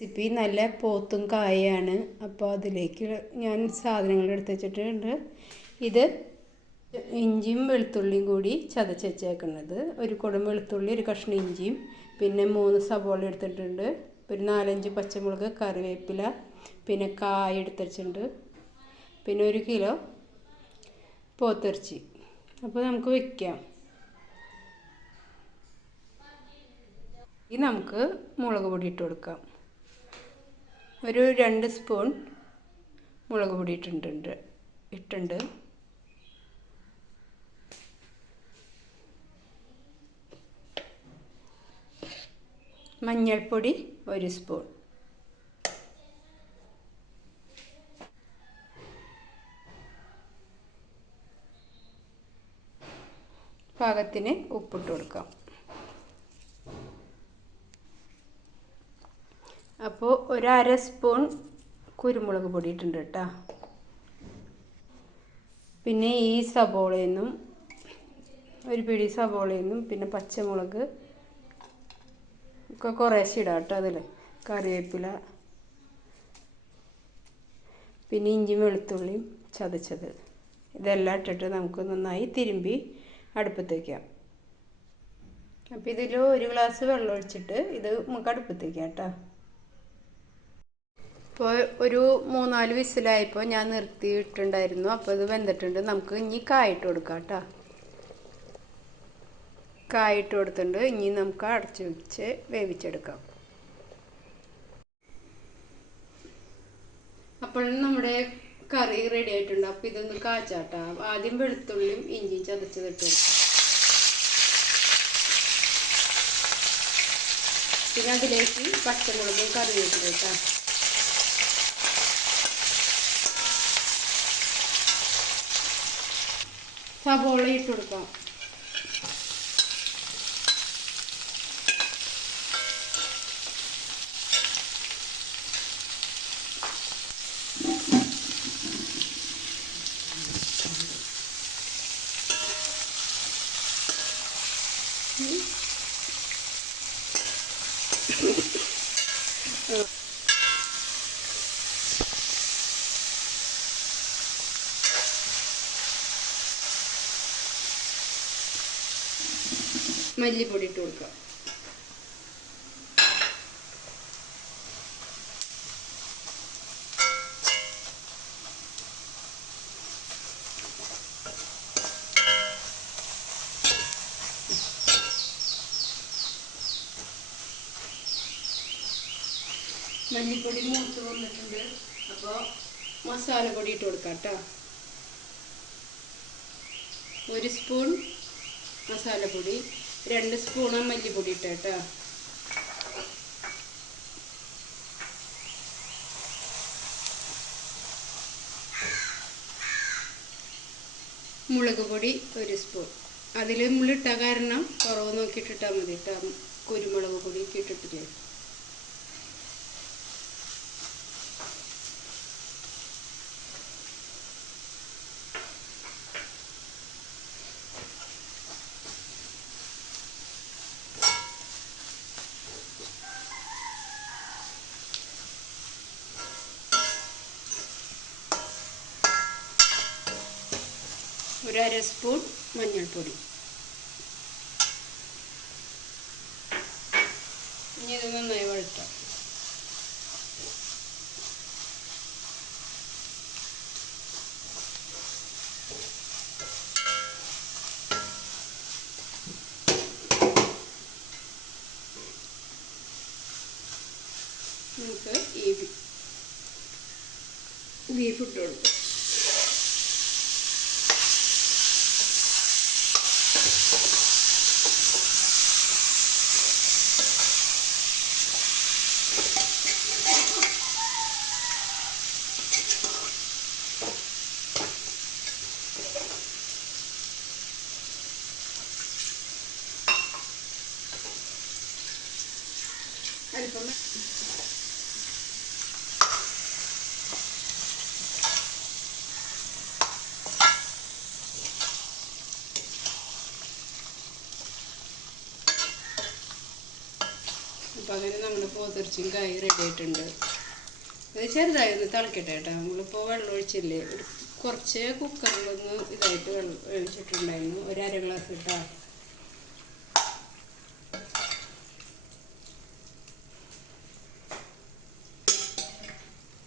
Recipe നല്ല പോത്തും കായയാണ്. അപ്പോൾ അതിലേക്ക് ഞാൻ സാധനങ്ങൾ എടുത്ത് വെച്ചിട്ടുണ്ട്. ഇത് ഇഞ്ചിയും വെളുത്തുള്ളിയും കൂടി ചതച്ച് വെച്ചേക്കുന്നത്, ഒരു കുടം വെളുത്തുള്ളി, ഒരു കഷ്ണം ഇഞ്ചിയും, പിന്നെ 3 സവോള എടുത്തിട്ടുണ്ട്, ഒരു 4-5 പച്ചമുളക്, കറിവേപ്പില, പിന്നെ കായ എടുത്ത് വെച്ചിട്ടുണ്ട്, പിന്നെ 1 കിലോ പോത്തിറച്ചി. അപ്പോൾ നമുക്ക് വയ്ക്കാം. ഇനി നമുക്ക് മുളക് പൊടി ഇട്ട് കൊടുക്കാം. ഒരു 2 സ്പൂൺ മുളക് പൊടി ഇട്ടുണ്ട്. മഞ്ഞൾപ്പൊടി 1 സ്പൂൺ. പാകത്തിന് ഉപ്പിട്ട് കൊടുക്കാം. അപ്പോൾ 1/2 സ്പൂൺ കുരുമുളക് പൊടി ഇട്ടുണ്ട് കേട്ടോ. പിന്നെ ഈ സവോളയെന്നും ഒരു പിടി സവോളയെന്നും പിന്നെ പച്ചമുളക് ഒക്കെ കുറേശ്ശെ ഇടാം കേട്ടോ. അതിൽ കറിവേപ്പില, പിന്നെ ഇഞ്ചിയും വെളുത്തുള്ളിയും ചതച്ചത്, ഇതെല്ലാം ഇട്ടിട്ട് നമുക്ക് നന്നായി തിരുമ്പി അടുപ്പത്ത് വയ്ക്കാം. അപ്പോൾ ഇതിൽ 1 ഗ്ലാസ് വെള്ളം ഒഴിച്ചിട്ട് ഇത് നമുക്ക് അടുപ്പത്ത് വയ്ക്കാം കേട്ടോ. ഇപ്പോൾ ഒരു 3-4 വിസിലായപ്പോൾ ഞാൻ നിർത്തിയിട്ടുണ്ടായിരുന്നു. അപ്പോൾ ഇത് വെന്തിട്ടുണ്ട്. നമുക്ക് ഇനി കായിട്ട് കൊടുക്കാം കേട്ടോ. കായിട്ട് കൊടുത്തിട്ടുണ്ട്. ഇനി നമുക്ക് അടച്ചു വെച്ച് വേവിച്ചെടുക്കാം. അപ്പോൾ നമ്മുടെ കറി റെഡി ആയിട്ടുണ്ട്. അപ്പോൾ ഇതൊന്ന് കാച്ചാട്ടോ. ആദ്യം വെളുത്തുള്ളിയും ഇഞ്ചിയും ചതച്ചതിട്ട് കൊടുക്കാം. പിന്നെ അതിലേക്ക് പച്ചമുളകും കറിവേപ്പില കേട്ടോ. സവോള ഇട്ട് കൊടുക്കാം. മല്ലിപ്പൊടി ഇട്ട് കൊടുക്കാം. മല്ലിപ്പൊടി മൂത്ത് വന്നിട്ടുണ്ട്. അപ്പോൾ മസാലപ്പൊടി ഇട്ട് കൊടുക്കാം കേട്ടോ. 1 സ്പൂൺ മസാലപ്പൊടി, 2 സ്പൂൺ മല്ലിപ്പൊടി ഇട്ട കേട്ടോ. മുളക് പൊടി 1 സ്പൂൺ. അതിൽ മുള്ളിട്ട കാരണം കുറവ് നോക്കിയിട്ടിട്ടാൽ മതി കേട്ടോ. കുരുമുളക് പൊടി ഇട്ടിട്ടില്ലേ. ഒരു 1/2 സ്പൂൺ മഞ്ഞൾപ്പൊടി. ഇനി ഇത് നന്നായി വഴറ്റാം. നമുക്ക് ഈ ബീഫ് ഇട്ട് കൊടുക്കാം. അല്പം അപ്പോൾ അങ്ങനെ നമ്മുടെ പോത്തിറച്ചിയും കായും റെഡി ആയിട്ടുണ്ട്. ഇത് ചെറുതായി ഒന്ന് തിളക്കട്ടെ കേട്ടോ. നമ്മളിപ്പോൾ വെള്ളം ഒഴിച്ചില്ലേ, ഒരു കുറച്ച് കുക്കറിലൊന്ന് ഇതായിട്ട് വെള്ളം ഒഴിച്ചിട്ടുണ്ടായിരുന്നു, ഒരു അര ഗ്ലാസ് ഇട്ടാ.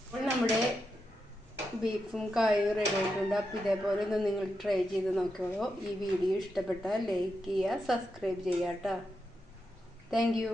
അപ്പോൾ നമ്മുടെ ബീഫും കായും റെഡി ആയിട്ടുണ്ട്. അപ്പോൾ ഇതേപോലെ ഒന്ന് നിങ്ങൾ ട്രൈ ചെയ്ത് നോക്കിയോളൂ. ഈ വീഡിയോ ഇഷ്ടപ്പെട്ടാൽ ലൈക്ക് ചെയ്യുക, സബ്സ്ക്രൈബ് ചെയ്യുക കേട്ടോ. Thank you.